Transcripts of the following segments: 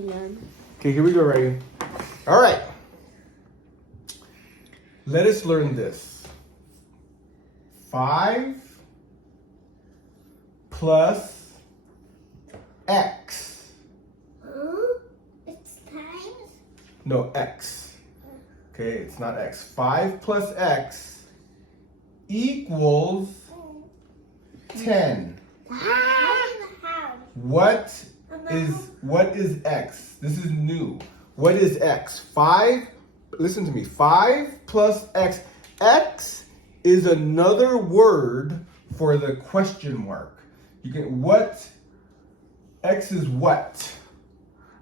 learn. Okay, here we go, Ryu. All right. Let us learn this. 5 plus x. It's times. No, x. Okay, it's not x. 5 plus x equals 10. How? What is x? This is new. What is x? 5, listen to me. 5 plus x. X is another word for the question mark. You can, what? X is what?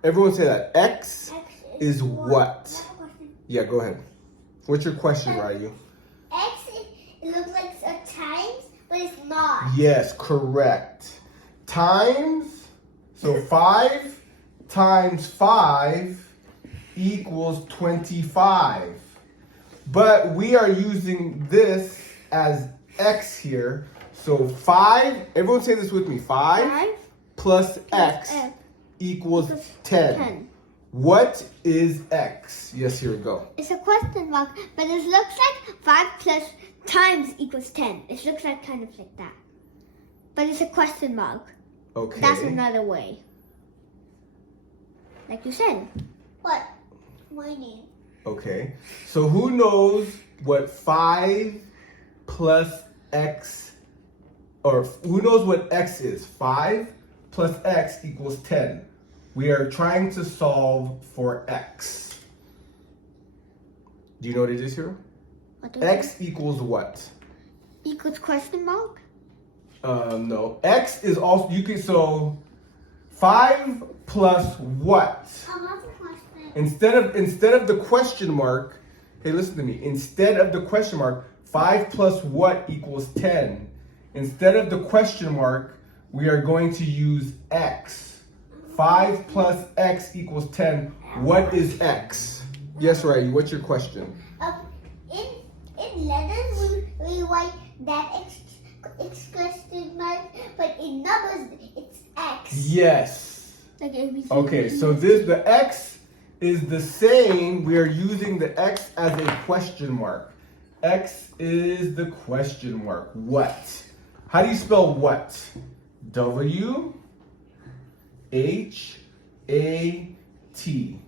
Everyone say that. X is what? Yeah, go ahead. What's your question, Ryu? X, it looks like a times, but it's not. Yes, correct. Times, so 5 times 5 equals 25. But we are using this as x here. So 5, everyone say this with me. 5 plus x equals 10. What is x? Yes, here we go. It's a question mark, but it looks like 5 plus times equals 10. It looks like kind of like that. But it's a question mark. Okay. That's another way. Like you said. What? My name. Okay. So who knows what 5 plus x, or who knows what x is? 5 plus x equals 10. We are trying to solve for x. Do you know what it is here? X equals what? Equals question mark? No. X is also, you can, so 5 plus what? Instead of the question mark, hey, listen to me. Instead of the question mark, 5 plus what equals 10. Instead of the question mark, we are going to use x. 5 plus x equals 10. What is x? Yes, Ryu, what's your question? In letters, we write that x question mark, but in numbers, it's x. Yes. Like ABC. Okay, so the x is the same. We are using the x as a question mark. X is the question mark. What? How do you spell what? W H A T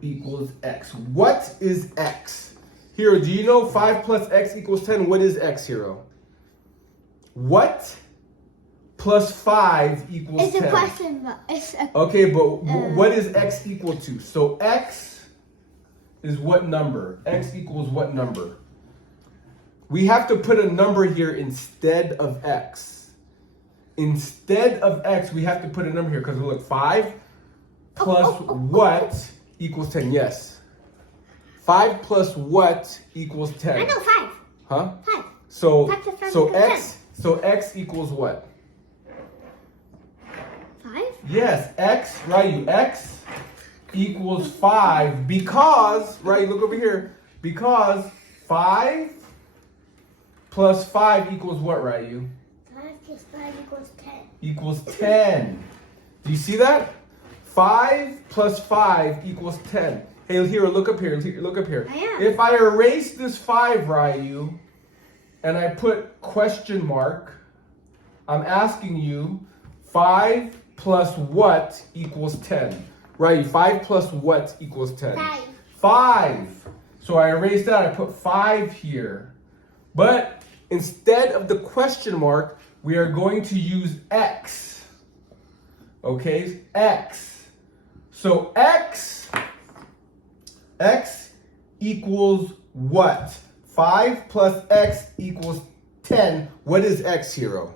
equals x. What is x? Hero, do you know 5 plus x equals 10? What is x, Hero? What plus 5 equals 10? It's a question mark. Okay, but what is x equal to? So x is what number? X equals what number? We have to put a number here instead of x. Instead of x, we have to put a number here because look, 5 plus what equals 10? Yes. 5 plus what equals 10? I know 5. Huh? 5. So 5 plus 5 so equals x 10. so x equals what? 5? Yes, x, Ryu, x equals 5 because, Ryu, look over here, because 5 plus 5 equals what, Ryu? 5 plus 5 equals 10. Equals 10. Do you see that? 5 plus 5 equals 10. Hey, here, look up here, look up here. I am. If I erase this 5, Ryu, and I put question mark, I'm asking you, 5 plus what equals 10? Ryu, 5 plus what equals 10? 5. 5. So I erased that, I put 5 here. But instead of the question mark, we are going to use x. Okay, x. So x equals what? 5 plus x equals 10. What is x, Hero?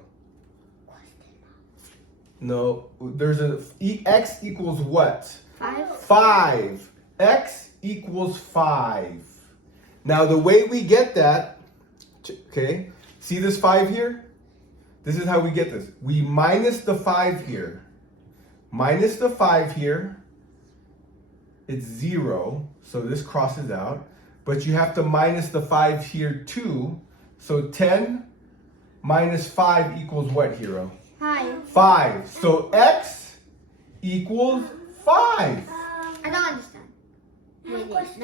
No, there's x equals what? 5. 5. X equals 5. Now the way we get that, okay, see this 5 here? This is how we get this. We minus the 5 here. Minus the 5 here. It's 0, so this crosses out. But you have to minus the 5 here too. So 10 minus 5 equals what, Hero? 5. 5. So x equals 5. I don't understand. I have a question.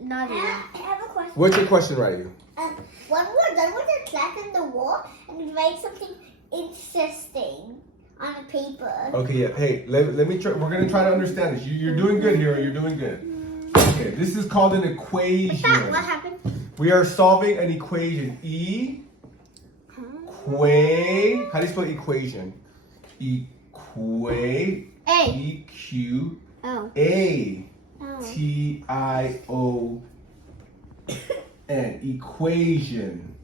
Not really. I have a question. What's your question, Ryu? When we're done with the class in the wall, and we write something interesting on a paper. Okay, yeah. Hey, let me try. We're gonna try to understand this. You're doing good, Hero. You're doing good. Okay, this is called an equation. What happened? We are solving an equation. How do you spell equation? A. E-Q. Oh. A. Oh. T-I-O-N. Equation.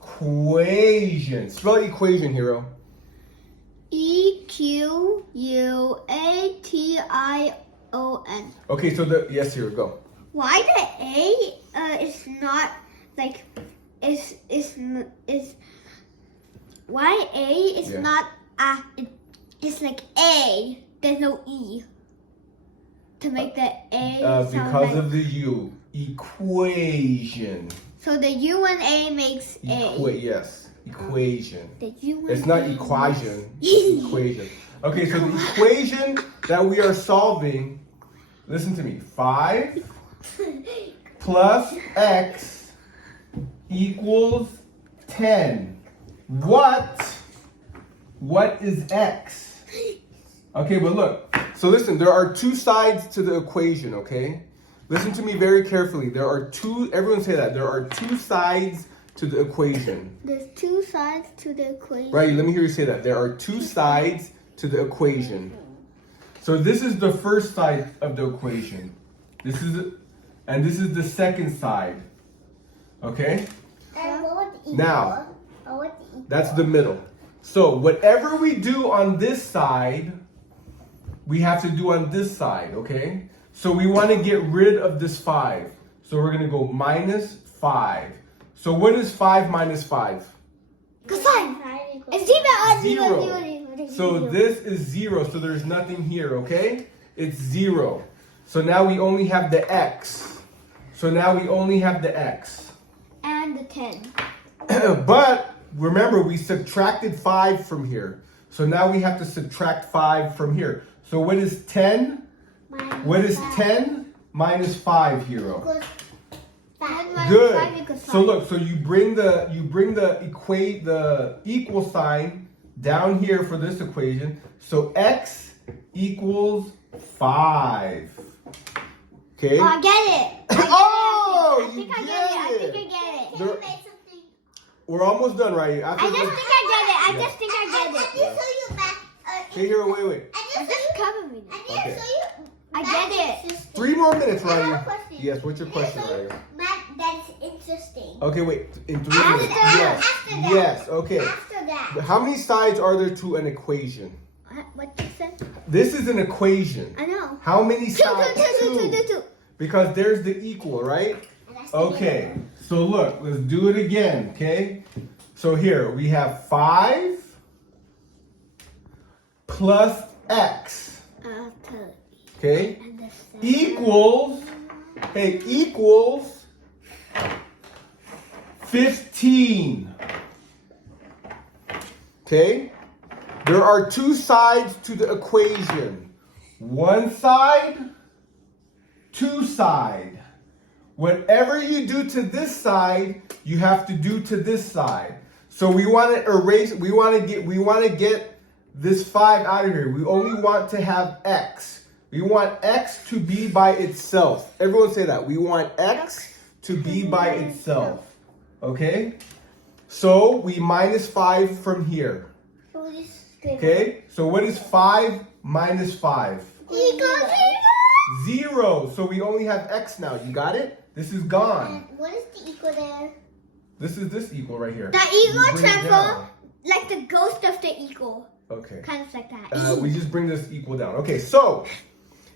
Equation. Spell equation, Hero. EQUATION. Okay, so yes, Hero, go. Why the A is not like is why A is Yeah. not it's like A. There's no E to make the A sound Because like, of the U. Equation. so the U and A makes A. Yes. Equation. The U and It's not A equation. It's equation. Okay, so the equation that we are solving, listen to me. 5 plus X equals 10. What is X? Okay, but look. So listen, there are two sides to the equation, okay? Listen to me very carefully. Everyone say that. There are two sides to the equation. There's two sides to the equation. Right, let me hear you say that. There are two sides to the equation. So this is the first side of the equation. This is the second side. Okay? And what would the equal? Now, What would the equal? that's the middle. So whatever we do on this side, we have to do on this side, okay? So we want to get rid of this 5. So we're going to go minus 5. So what is 5 minus 5? Cause fine. It's Zero. So this is 0, so there's nothing here, okay? It's 0. So now we only have the X. And and the 10. But remember, we subtracted 5 from here. So now we have to subtract 5 from here. So what is 10? What is 10 minus 5, Hero? Equals 5. Good. So look, so you bring the equal sign down here for this equation. So X equals 5. Okay? Oh, I get it. Oh, I you think I get get it. I it. think I get it. Can you make something? We're almost done, right? I just think I get it. I just think I I get need to it. show you back. Hey, Hero, wait. I need to Just show you. cover me. I need Okay. to show you. I get math it. interesting. 3 more minutes, I have a Ryu. question. Yes, what's your question, Ryu? Math that's interesting. Okay, wait. In 3 After minutes. that, Yes. after that. Yes, okay. After that. How many sides are there to an equation? What you said? This is an equation. I know. How many Two. sides? Two. Because there's the equal, right? And that's the Okay. middle. So look, let's do it again, okay? So here we have 5 plus X, okay? Equals 15. Okay? There are two sides to the equation. One side, two side. Whatever you do to this side, you have to do to this side. So we want to erase, we want to get this 5 out of here. We only want to have X. We want X to be by itself. Everyone say that. We want X to be by itself. Okay? So we minus 5 from here. Okay? So what is 5 minus 5? Equals 0. So we only have X now. You got it? This is gone. And what is the equal there? This is this equal right here. The You equal bring it transform down. like the ghost of the equal. Okay. Kind of like that. We just bring this equal down. Okay, so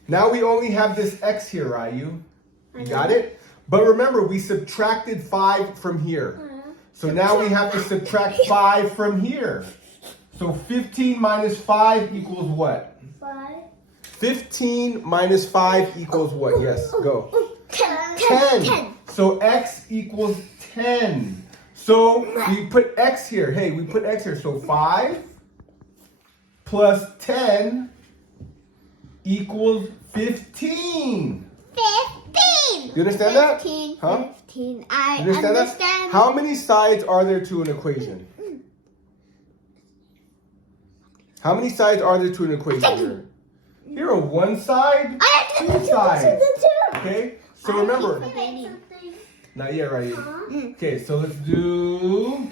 now we only have this X here, Ryu. You got it? But remember, we subtracted 5 from here. So now we have to subtract 5 from here. So 15 minus 5 equals what? 5. 15 minus 5 equals what? Yes, go. 10. So X equals 10. So we put X here. Hey, we put X here. So 5 plus 10 equals 15. 15. You understand that? 15. Huh? 15. I You understand understand. that? How many sides are there to an equation? How many sides are there to an equation here? Here are one side, two sides. Okay? So remember, not yet, right? Okay, so let's do.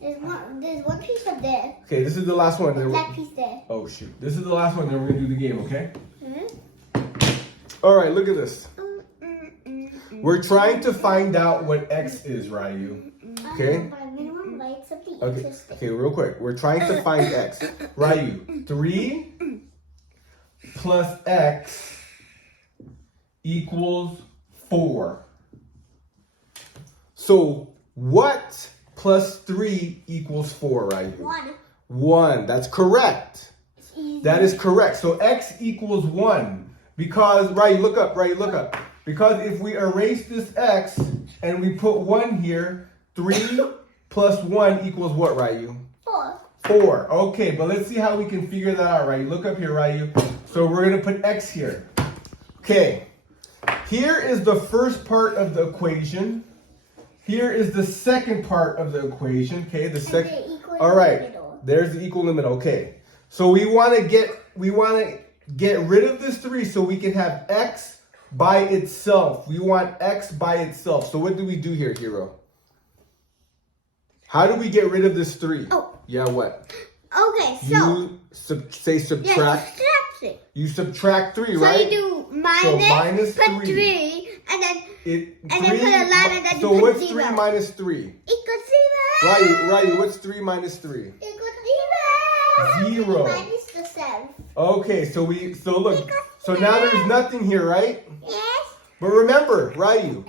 There's one piece up there. Okay, this is the last one. That piece there. Oh shoot. This is the last one, then we're gonna do the game, okay? Mm-hmm. Alright, look at this. We're trying to find out what x is, Ryu. Okay? But I really want to write something Okay, interesting. okay, real quick. We're trying to find x. Ryu, 3 plus x equals 4. So what plus 3 equals 4, Ryu? 1. 1. That's correct. It's easy. That is correct. So x equals 1. Because, Ryu, look up. Because if we erase this x and we put 1 here, 3 plus 1 equals what, Ryu? 4. 4. Okay, but let's see how we can figure that out, Ryu. Look up here, Ryu. So we're going to put x here. Okay. Here is the first part of the equation. Here is the second part of the equation. Okay, the second. the equal All right. limit. There's the equal limit. Okay. So we want to get rid of this 3 so we can have x by itself. We want x by itself. So what do we do here, Hero? How do we get rid of this 3? Oh. Yeah, what? Okay, so. You say Yeah, subtract. subtract it. You subtract 3, So right? you do minus, So minus put 3. 3, and then It, And then put a line and then so you put what's 0. 3 minus 3? equals 0. Ryu, what's 3 minus 3? Equals 0. 0. Minus the 7. Okay, so look. So now there's nothing here, right? Yes. But remember, Ryu,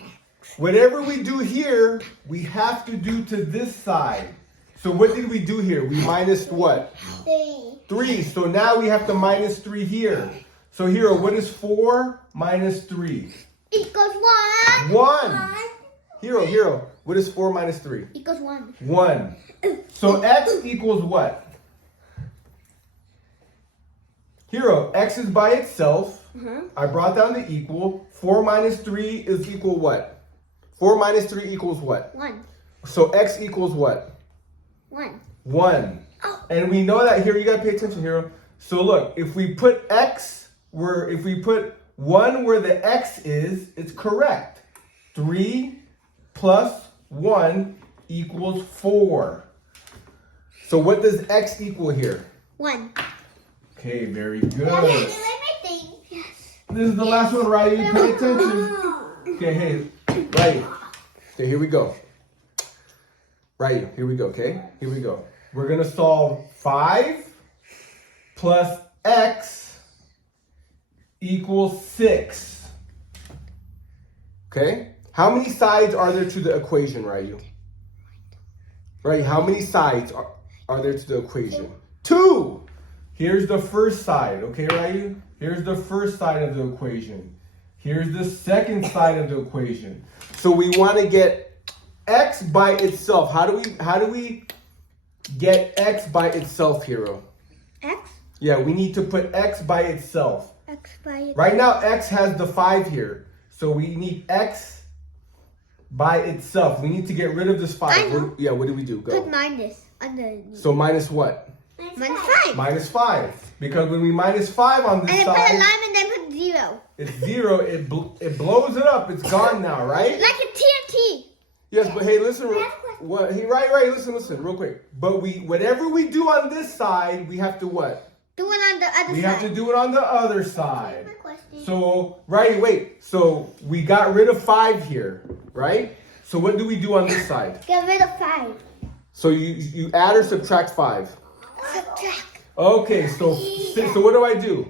whatever we do here, we have to do to this side. So what did we do here? We minused what? 3. 3. So now we have to minus 3 here. So Hero, what is 4 minus 3? Equals 1. 1. Hero, what is 4 minus 3? Equals 1. 1. So x equals what? Hero, x is by itself. I brought down the equal. 4 minus 3 is equal what? 4 minus 3 equals what? 1. So x equals what? 1. 1. And we know that here, you gotta pay attention, Hero. So look, if we put if we put 1 where the x is, it's correct. 3 plus 1 equals 4. So what does x equal here? 1. Okay, very good. Yes. This is the last one, Ryu. Pay attention. Okay, hey, Ryu. Okay, here we go. Ryu, here we go, okay? Here we go. We're going to solve 5 plus x equals 6. Okay? How many sides are there to the equation, Ryu? Ryu, how many sides are there to the equation? 2. Here's the first side, okay, Ryu? Here's the first side of the equation. Here's the second side of the equation. So we want to get x by itself. How do we get x by itself, Hero? X? Yeah, we need to put x by itself. X by itself. Right now, x has the 5 here. So we need x by itself. We need to get rid of this 5. I know. What do we do? Go. Put minus underneath. So minus what? Minus 5. Minus 5. Because when we minus 5 on this And then put a side, line and then put 0. it's 0. It blows it up. It's gone now, right? Like a TNT. Yes, but hey, listen. What? Hey, right. Listen, real quick. But whatever we do on this side, we have to what? Do it on the other We side. have to do it on the other side. My question. So, wait. So we got rid of 5 here, right? So what do we do on this side? Get rid of 5. So you add or subtract 5? Subtract. Okay, so what do I do?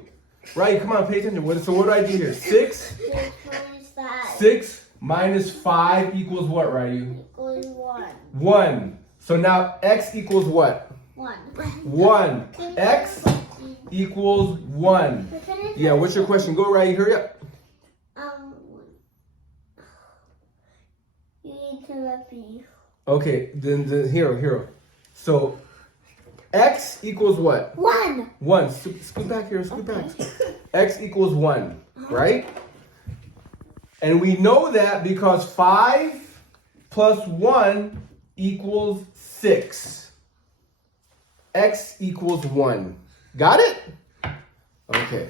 Right, come on, pay attention. So what do I do here? 6? 6 minus 5 6 minus 5 equals what, Ryu? equals 1. 1. So now x equals what? 1. 1. X equals 1. Yeah, what's your question? Go, Ryu, hurry up. You need to repeat. Okay, then Hero. So X equals what? 1. 1. Scoot back here. Scoot back. X equals 1, right? And we know that because 5 plus 1 equals 6. X equals 1. Got it? Okay.